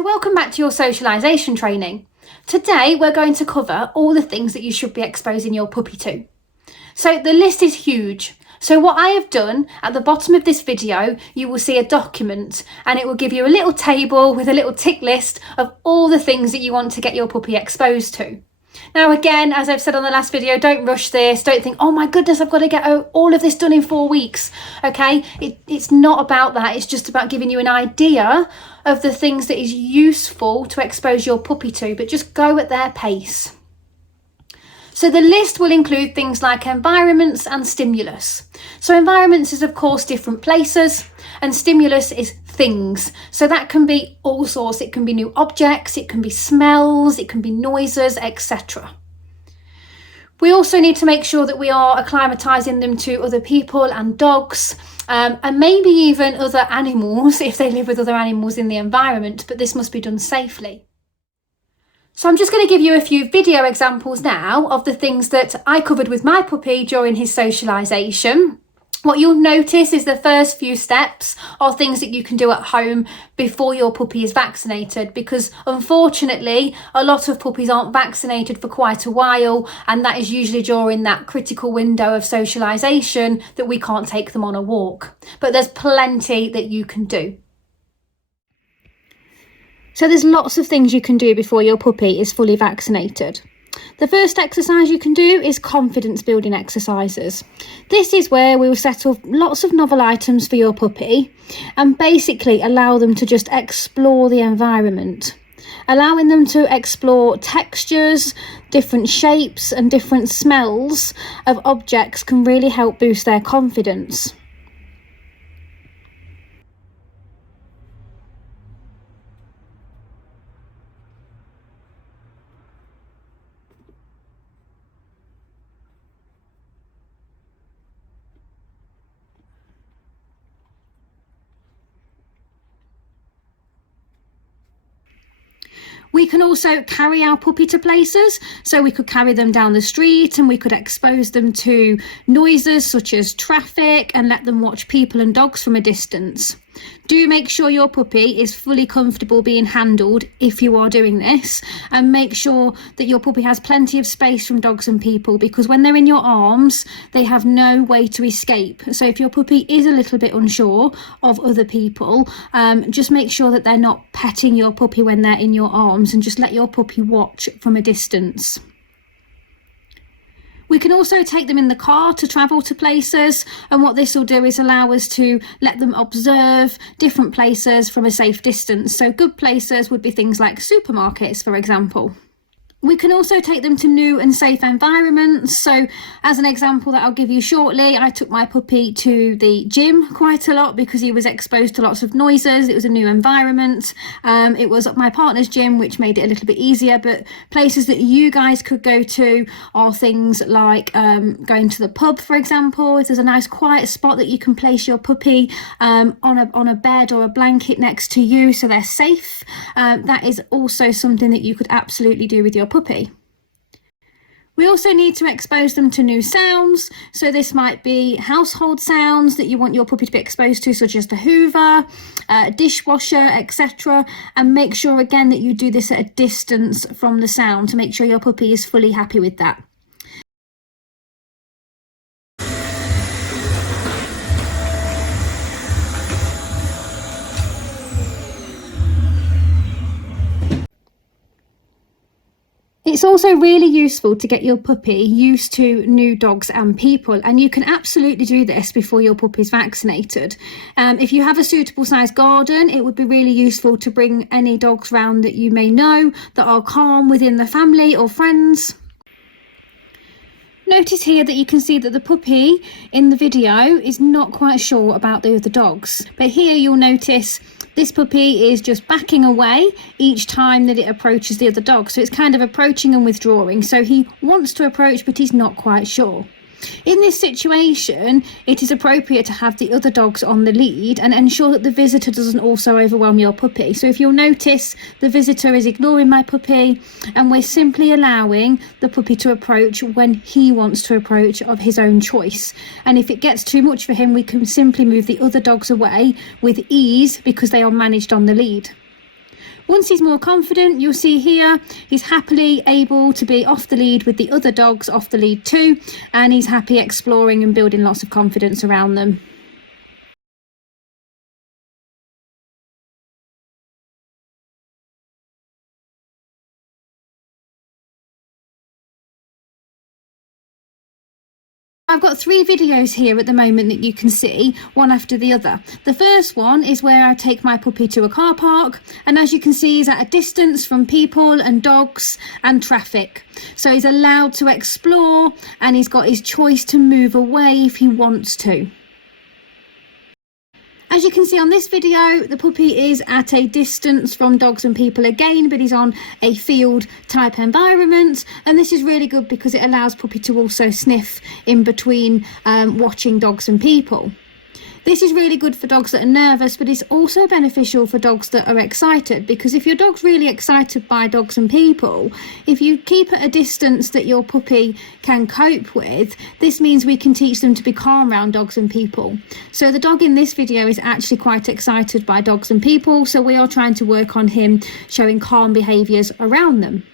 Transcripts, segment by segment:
So welcome back to your socialisation training. Today we're going to cover all the things that you should be exposing your puppy to. So the list is huge. So what I have done, at the bottom of this video, you will see a document and it will give you a little table with a little tick list of all the things that you want to get your puppy exposed to. Now again, as I've said on the last video, don't rush this. Don't think, oh my goodness, I've got to get all of this done in 4 weeks. Okay, it's not about that. It's just about giving you an idea of the things that is useful to expose your puppy to, but just go at their pace. So the list will include things like environments and stimulus. So environments is of course different places, and stimulus is things. So that can be all sorts. It can be new objects, it can be smells, it can be noises, etc. We also need to make sure that we are acclimatising them to other people and dogs, and maybe even other animals if they live with other animals in the environment, but this must be done safely. So I'm just going to give you a few video examples now of the things that I covered with my puppy during his socialisation. What you'll notice is the first few steps are things that you can do at home before your puppy is vaccinated, because unfortunately a lot of puppies aren't vaccinated for quite a while, and that is usually during that critical window of socialisation that we can't take them on a walk. But there's plenty that you can do. So there's lots of things you can do before your puppy is fully vaccinated. The first exercise you can do is confidence building exercises. This is where we will set up lots of novel items for your puppy and basically allow them to just explore the environment. Allowing them to explore textures, different shapes and different smells of objects can really help boost their confidence. We can also carry our puppy to places, so we could carry them down the street and we could expose them to noises such as traffic and let them watch people and dogs from a distance. Do make sure your puppy is fully comfortable being handled if you are doing this, and make sure that your puppy has plenty of space from dogs and people, because when they're in your arms they have no way to escape. So if your puppy is a little bit unsure of other people, just make sure that they're not petting your puppy when they're in your arms, and just let your puppy watch from a distance. We can also take them in the car to travel to places, and what this will do is allow us to let them observe different places from a safe distance. So good places would be things like supermarkets, for example. We can also take them to new and safe environments. So as an example that I'll give you shortly, I took my puppy to the gym quite a lot because he was exposed to lots of noises. It was a new environment. It was my partner's gym, which made it a little bit easier, but places that you guys could go to are things like going to the pub, for example. If there's a nice quiet spot that you can place your puppy on a bed or a blanket next to you so they're safe, that is also something that you could absolutely do with your puppy. We also need to expose them to new sounds. So this might be household sounds that you want your puppy to be exposed to, such as the Hoover, dishwasher, etc. And make sure again that you do this at a distance from the sound to make sure your puppy is fully happy with that. It's also really useful to get your puppy used to new dogs and people, and you can absolutely do this before your puppy's vaccinated. If you have a suitable sized garden, it would be really useful to bring any dogs round that you may know that are calm within the family or friends. Notice here that you can see that the puppy in the video is not quite sure about the other dogs, but here you'll notice this puppy is just backing away each time that it approaches the other dog. So it's kind of approaching and withdrawing. So he wants to approach, but he's not quite sure. In this situation, it is appropriate to have the other dogs on the lead and ensure that the visitor doesn't also overwhelm your puppy. So if you'll notice, the visitor is ignoring my puppy and we're simply allowing the puppy to approach when he wants to approach of his own choice. And if it gets too much for him, we can simply move the other dogs away with ease because they are managed on the lead. Once he's more confident, you'll see here, he's happily able to be off the lead with the other dogs off the lead too, and he's happy exploring and building lots of confidence around them. I've got 3 videos here at the moment that you can see, one after the other. The first one is where I take my puppy to a car park, and as you can see, he's at a distance from people and dogs and traffic. So he's allowed to explore, and he's got his choice to move away if he wants to. As you can see on this video, the puppy is at a distance from dogs and people again, but he's on a field type environment, and this is really good because it allows puppy to also sniff in between watching dogs and people. This is really good for dogs that are nervous, but it's also beneficial for dogs that are excited, because if your dog's really excited by dogs and people, if you keep at a distance that your puppy can cope with, this means we can teach them to be calm around dogs and people. So the dog in this video is actually quite excited by dogs and people, so we are trying to work on him showing calm behaviours around them.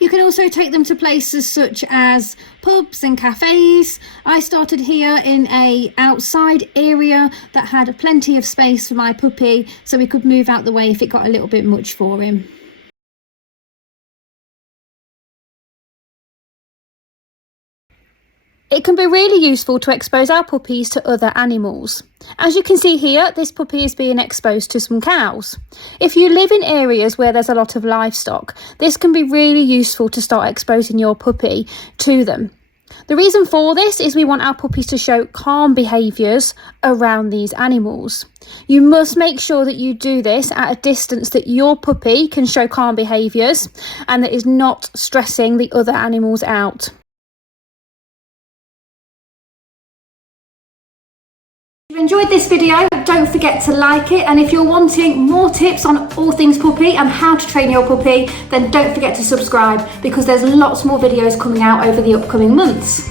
You can also take them to places such as pubs and cafes. I started here in an outside area that had plenty of space for my puppy, so we could move out the way if it got a little bit much for him. It can be really useful to expose our puppies to other animals. As you can see here, this puppy is being exposed to some cows. If you live in areas where there's a lot of livestock, this can be really useful to start exposing your puppy to them. The reason for this is we want our puppies to show calm behaviours around these animals. You must make sure that you do this at a distance that your puppy can show calm behaviours and that is not stressing the other animals out. If you enjoyed this video, don't forget to like it, and if you're wanting more tips on all things puppy and how to train your puppy, then don't forget to subscribe, because there's lots more videos coming out over the upcoming months.